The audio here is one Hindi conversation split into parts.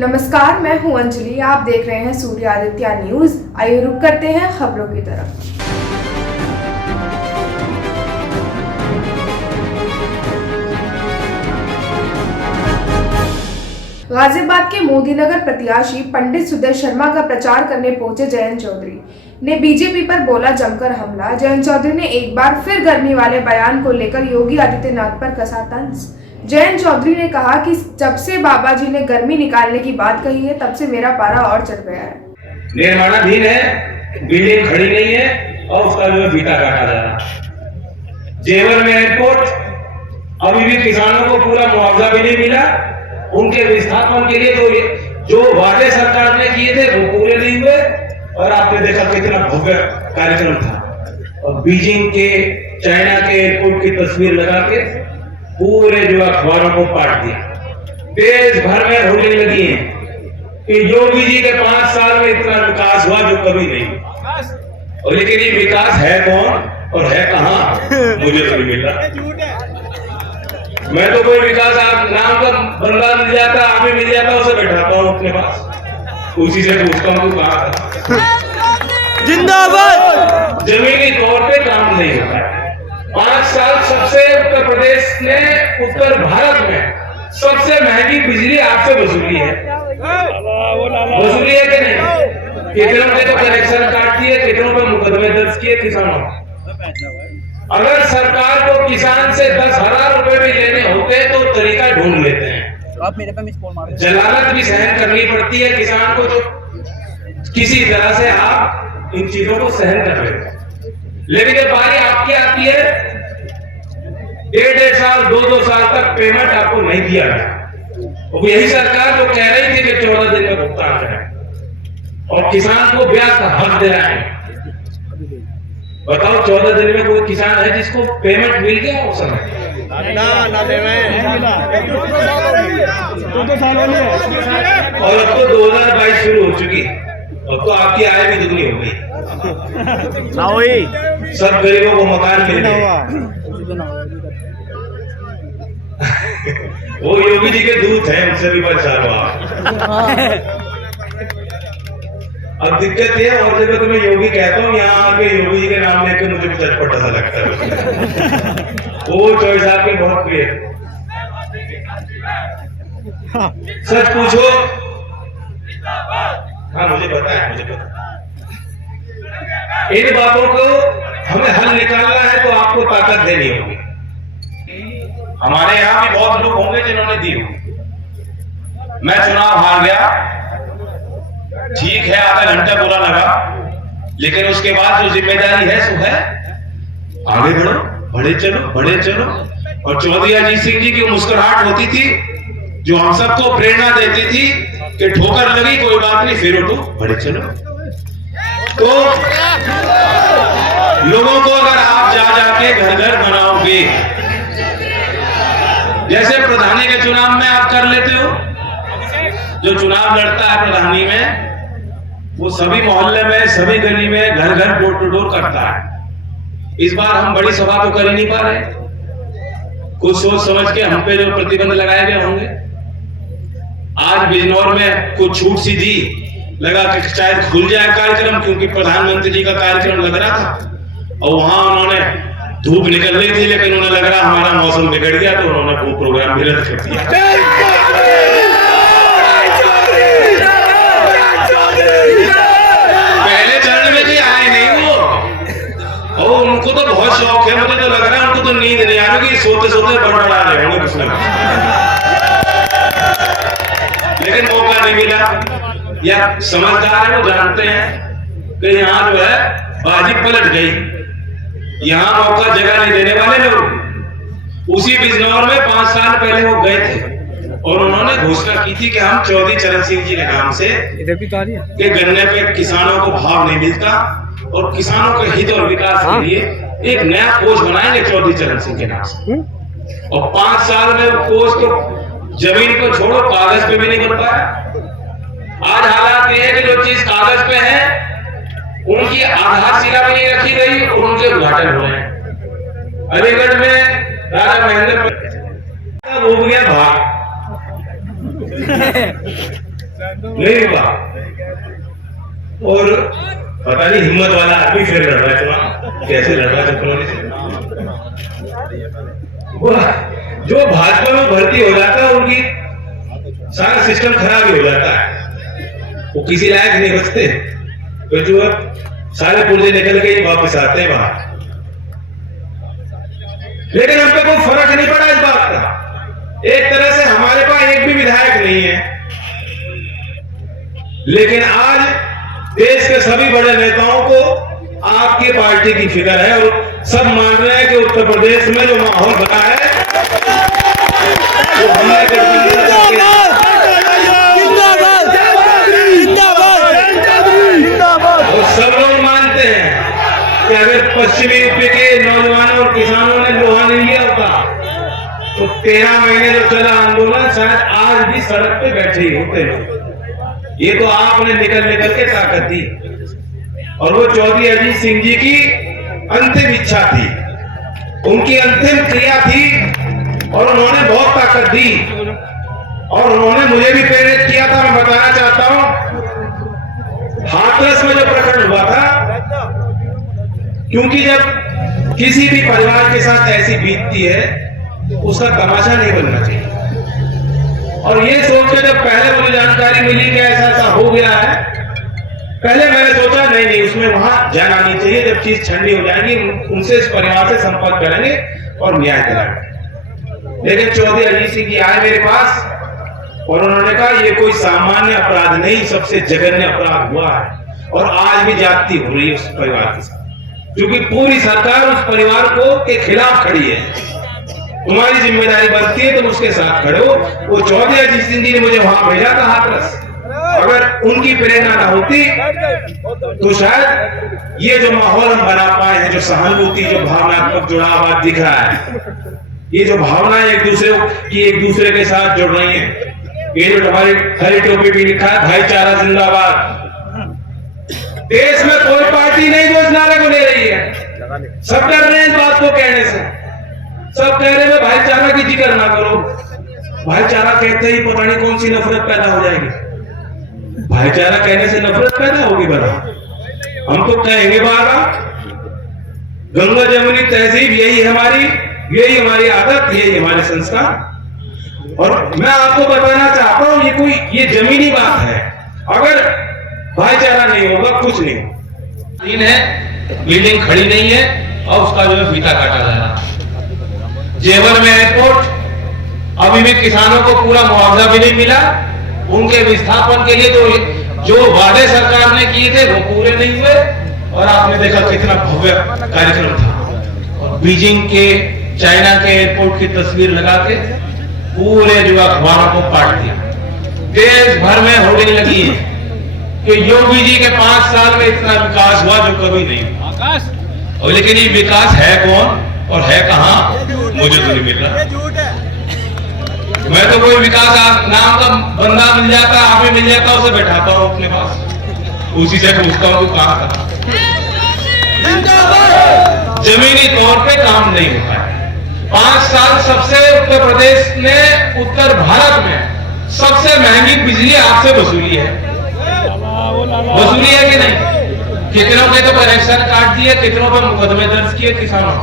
नमस्कार, मैं हूं अंजलि। आप देख रहे हैं सूर्य आदित्य न्यूज। आइए रुक करते हैं खबरों की तरफ। गाजियाबाद के मोदीनगर प्रत्याशी पंडित सुदय शर्मा का प्रचार करने पहुंचे जयंत चौधरी ने बीजेपी पर बोला जमकर हमला। जयंत चौधरी ने एक बार फिर गर्मी वाले बयान को लेकर योगी आदित्यनाथ पर कसा तंज। जयंत चौधरी ने कहा कि जब से बाबा जी ने गर्मी निकालने की बात कही है, तब से मेरा पारा और चढ़ गया है। निर्माणाधीन है, बिल्डिंग खड़ी नहीं है और उसका जो है फीता काटा जा रहा है। जेवर में एयरपोर्ट, अभी भी किसानों को पूरा मुआवजा भी नहीं मिला। उनके विस्थापन के लिए तो जो वादे सरकार ने किए थे वो पूरे नहीं हुए। और आपने देखा कितना भव्य कार्यक्रम था और बीजिंग के, चाइना के एयरपोर्ट की तस्वीर लगा के पूरे जो अखबारों को पाट दिया। देश भर में होने लगी है कि योगी जी के 5 साल में इतना विकास हुआ जो कभी नहीं। और लेकिन ये विकास है कौन और है कहां, मुझे तो नहीं मिल रहा। मैं तो कोई विकास आप नाम का बंदा मिल जाता, आप ही मिल जाता, उसे बैठाता हूं अपने पास, उसी से पूछता हूं तू कहां था। जिंदाबाद। जमीनी तौर पे काम नहीं होता है। 5 साल सबसे उत्तर प्रदेश ने उत्तर भारत में सबसे महंगी बिजली आपसे वसूली है। वसूली है कि नहीं? कितनों के तो कनेक्शन काट दिए, कितनों पे मुकदमे दर्ज किए किसानों। अगर सरकार को किसान से 10,000 रुपए भी लेने होते तो तरीका ढूंढ लेते हैं। आप मेरे पे मिस कॉल मार दो। जलालत भी सहन करनी पड़ती है किसान को, तो किसी तरह से आप इन चीजों को सहन कर लेते हैं। लेकिन जब बारी आपकी आती है, 1.5 साल 2-2 साल तक पेमेंट आपको नहीं दिया गया। और यही सरकार जो कह रही थी कि 14 दिन में भुगतान करें और किसान को ब्याज का हक दिलाएं। बताओ 14 दिन में कोई किसान है जिसको पेमेंट मिल गया उस समय? ना दे मैं 2 साल हो गए और अब तो 2022 शुरू हो चुकी, अब तो आपकी आय भी दुगनी हो गई। ना हुई, सब गरीबों को मकान मिल गए। वो योगी जी के दूत हैं, उनसे भी परेशान हुआ। अब दिक्कत ये और जगह तो मैं योगी कहता हूँ, यहाँ आके योगी जी के नाम लेकर मुझे चटपटा सा लगता है। वो चॉइस आपकी बहुत प्रिय। सच पूछो, हाँ मुझे पता है, मुझे पता। इन बातों को हमें हल निकालना है तो आपको ताकत देनी होगी। हमारे यहाँ भी बहुत लोग होंगे जिन्होंने दी होगी। मैं चुनाव हार गया, ठीक है, आधा घंटा बुरा लगा, लेकिन उसके बाद जो जिम्मेदारी है सो है आगे बढ़ो, बढ़े चलो। और चौधरी अजीत सिंह जी की मुस्कुराहट होती थी जो हम सबको प्रेरणा देती थी कि ठोकर लगी कोई बात नहीं, फिर उठो, बढ़े चलो। तो लोगों को अगर आप जा जाके घर घर बनाओगे, जैसे प्रधानी के चुनाव में आप कर लेते हो, जो चुनाव लड़ता है प्रधानी में वो सभी मोहल्ले में, सभी गली में, घर घर डोर टू डोर करता है। इस बार हम बड़ी सभा तो कर ही नहीं पा रहे, कुछ सोच समझ के हम पे जो प्रतिबंध लगाए गए होंगे। आज बिजनौर में कुछ छूट सी दी, लगा कि शायद खुल जाए कार्यक्रम, क्योंकि प्रधानमंत्री जी का कार्यक्रम लग रहा था और वहां उन्होंने धूप निकल रही थी, लेकिन उन्हें लग रहा हमारा मौसम बिगड़ गया तो उन्होंने वो प्रोग्राम भी रद्द कर दिया। पहले चरण में भी आए नहीं वो, और उनको तो बहुत शौक है, मुझे तो लग रहा है उनको तो नींद नहीं आ रही, सोते सोते बड़बड़ा रहे होंगे कुछ ना, लेकिन मौका नहीं मिला। या समझदार है, वो जानते हैं कि यहाँ जो है बाजी पलट गई, यहाँ मौका जगह नहीं देने वाले लोग। उसी बिजनौर में 5 साल पहले वो गए थे और उन्होंने घोषणा की थी कि हम चौधरी चरण सिंह जी के नाम से कि गन्ने पे किसानों को भाव नहीं मिलता और किसानों के हित और विकास के लिए एक नया कोष बनाएंगे चौधरी चरण सिंह के नाम से। और 5 साल में वो कोष तो जमीन को छोड़ो, कागज पे भी नहीं बन पाया। आज हालात ये है कि जो चीज कागज पे है उनकी आधारशिला भी नहीं रखी गई और उनके उद्घाटन हो रहे हैं। अलीगढ़ में राजा महेंद्र हो गया भाग, नहीं हुआ। और पता नहीं हिम्मत वाला आदमी फिर लड़ रहा है चुनाव, कैसे लड़ रहा है चुनाव से। जो भाजपा में भर्ती हो जाता है उनकी सारा सिस्टम खराब ही हो जाता है, वो किसी लायक नहीं बचते, तो जो सारे पुर्जे निकल के ही वापस आते हैं बाहर। लेकिन हम पे कोई फर्क नहीं पड़ा इस बात का। एक तरह से हमारे पास एक भी विधायक नहीं है, लेकिन आज देश के सभी बड़े नेताओं को आपकी पार्टी की फिक्र है और सब मान रहे हैं कि उत्तर प्रदेश में जो माहौल बना है वो हमने और सब लोग मानते हैं कि अगर पश्चिमी यूपी के नौजवानों और किसानों ने लोहा नहीं लिया होता तो 13 महीने जो चला आंदोलन शायद आज भी सड़क पे बैठे ही होते हैं। ये तो आपने निकल के ताकत दी, और वो चौधरी अजीत सिंह जी की अंतिम इच्छा थी, उनकी अंतिम क्रिया थी, और उन्होंने बहुत ताकत दी और उन्होंने मुझे भी प्रेरित किया था। मैं बताना चाहता हूं हाथरस में जो प्रकरण हुआ था, क्योंकि जब किसी भी परिवार के साथ ऐसी बीतती है उसका तमाशा नहीं बनना चाहिए। और ये सोचकर जब पहले मुझे जानकारी मिली कि ऐसा हो गया है, पहले मैंने सोचा नहीं उसमें वहां जाना नहीं चाहिए, जब चीज ठंडी हो जाएगी उनसे इस परिवार से संपर्क करेंगे और न्याय दिलाएंगे। लेकिन चौधरी अजीत सिंह जी आए मेरे पास और उन्होंने कहा ये कोई सामान्य अपराध नहीं, सबसे जघन्य अपराध हुआ है और आज भी ज्यादती हो रही है उस परिवार के साथ, क्योंकि पूरी सरकार उस परिवार को के खिलाफ खड़ी है। तुम्हारी जिम्मेदारी बनती है तुम उसके साथ खड़े हो। वो चौधरी अजीत सिंह जी ने मुझे वहां भेजा था हाथरस, अगर उनकी प्रेरणा ना होती तो शायद ये जो माहौल हम बना पाए हैं, जो सहानुभूति, जो भावनात्मक जुड़ाव आज दिख रहा है, ये जो भावनाएं एक दूसरे के साथ जुड़ रही हैं, ये जो हमारी हरी टोपी भी लिखा है भाईचारा जिंदाबाद, देश में कोई पार्टी नहीं जो इस नारे को ले रही है। सब डर रहे हैं इस बात को कहने से, सब कह रहे हैं भाईचारा की जिक्र ना करो। भाईचारा कहते ही पता नहीं कौन सी नफरत पैदा हो जाएगी। भाईचारा कहने से नफरत पैदा होगी बना, हम तो कहेंगे बार गंगा जमुनी तहजीब यही हमारी आदत, यही हमारे संस्कार। और मैं आपको बताना चाहता हूं ये जमीनी बात है, अगर भाईचारा नहीं होगा कुछ नहीं होगा। बिल्डिंग खड़ी नहीं है और उसका जो है फीता काटा जा रहा है। जेवर में एयरपोर्ट अभी भी किसानों को पूरा मुआवजा भी नहीं मिला, उनके विस्थापन के लिए जो वादे सरकार ने किए थे वो पूरे नहीं हुए, और आपने देखा कितना भव्य कार्यक्रम था। और बीजिंग के, चाइना के एयरपोर्ट की तस्वीर लगा के पूरे जो अखबारों को पाट दिया। देश भर में होर्डिंग लगी है कि योगी जी के 5 साल में इतना विकास हुआ जो कभी नहीं हुआ। और लेकिन ये विकास है कौन और है कहां, मुझे तो नहीं मिल रहा। मैं तो कोई विकास नाम का बंदा मिल जाता, आदमी मिल जाता, उसे बैठाता हूं अपने पास, उसी से पूछता हूं तू कहां था। जमीनी तौर पे काम नहीं होता है। 5 साल सबसे उत्तर प्रदेश ने उत्तर भारत में सबसे महंगी बिजली आपसे वसूली है कि नहीं? कितनों के तो कनेक्शन काट दिए, कितनों पर मुकदमे दर्ज किए किसानों।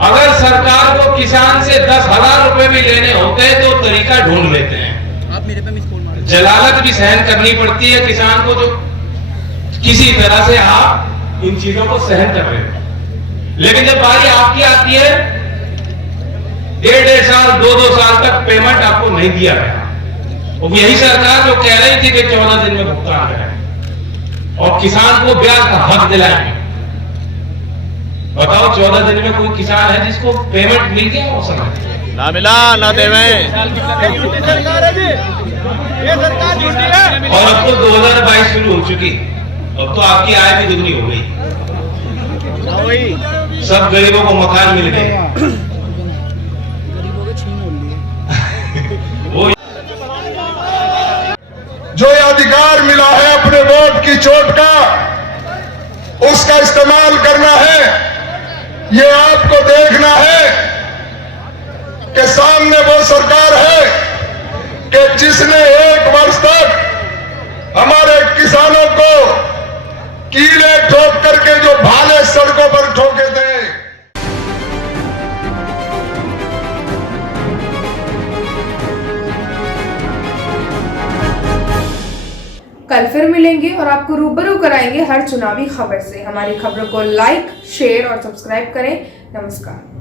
अगर सरकार को किसान से 10,000 रुपए भी लेने होते हैं तो तरीका ढूंढ लेते हैं। आप मेरे पे मिस कॉल मारो। जलालत भी सहन करनी पड़ती है किसान को, जो किसी तरह से आप इन चीजों को सहन कर रहे हो। लेकिन जब बारी आपकी आती है, 1.5 साल 2 साल तक पेमेंट आपको नहीं दिया गया। और यही सरकार जो कह रही थी कि 14 दिन में भुगतान करें और किसान को ब्याज का हक दिलाएंगे। बताओ 14 दिन में कोई किसान है जिसको पेमेंट मिल गया हो समय? ना मिला ना देवे। और अब तो 2022 शुरू हो चुकी, अब तो आपकी आय भी दुगनी हो गई। सब गरीबों को मकान मिल गए। जो अधिकार मिला है अपने वोट की चोट का, उसका इस्तेमाल करना है। ये आपको देखना है कि सामने वो सरकार है कि जिसने 1 वर्ष तक हमारे किसानों को कीले ठोक करके जो भाले सड़कों पर ठोके थे। कल फिर मिलेंगे और आपको रूबरू कराएंगे हर चुनावी खबर से। हमारी खबरों को लाइक, शेयर और सब्सक्राइब करें। नमस्कार।